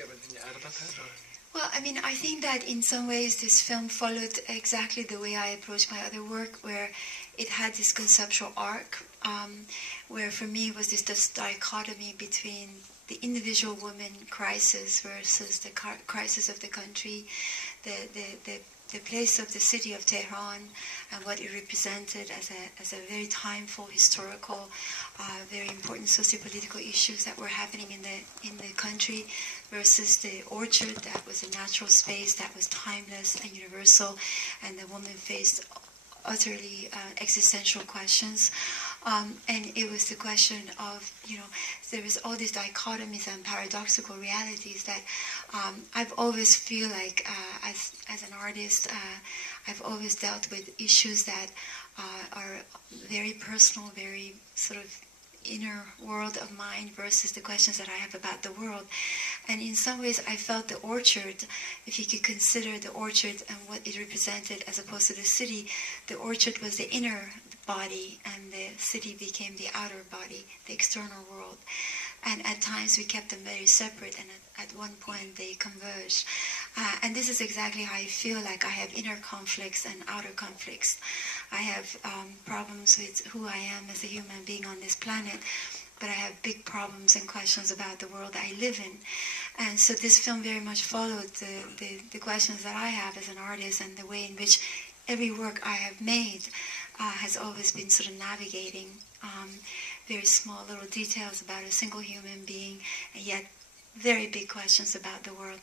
you have anything to add about that? Or? Well, I mean, I think that in some ways this film followed exactly the way I approach my other work, where it had this conceptual arc, where for me was this dichotomy between the individual woman crisis versus the crisis of the country, the place of the city of Tehran and what it represented as a very timeful, historical, very important socio-political issues that were happening in the country, versus the orchard that was a natural space that was timeless and universal, and the woman faced utterly existential questions. And it was the question of, there was all these dichotomies and paradoxical realities that I've always feel like, as an artist, I've always dealt with issues that are very personal, very sort of inner world of mine versus the questions that I have about the world. And in some ways I felt the orchard, if you could consider the orchard and what it represented as opposed to the city, the orchard was the inner body and the city became the outer body, the external world. And at times we kept them very separate, and at one point they converged. And this is exactly how I feel like I have inner conflicts and outer conflicts. I have problems with who I am as a human being on this planet, but I have big problems and questions about the world I live in. And so this film very much followed the questions that I have as an artist, and the way in which every work I have made has always been sort of navigating very small little details about a single human being, and yet very big questions about the world.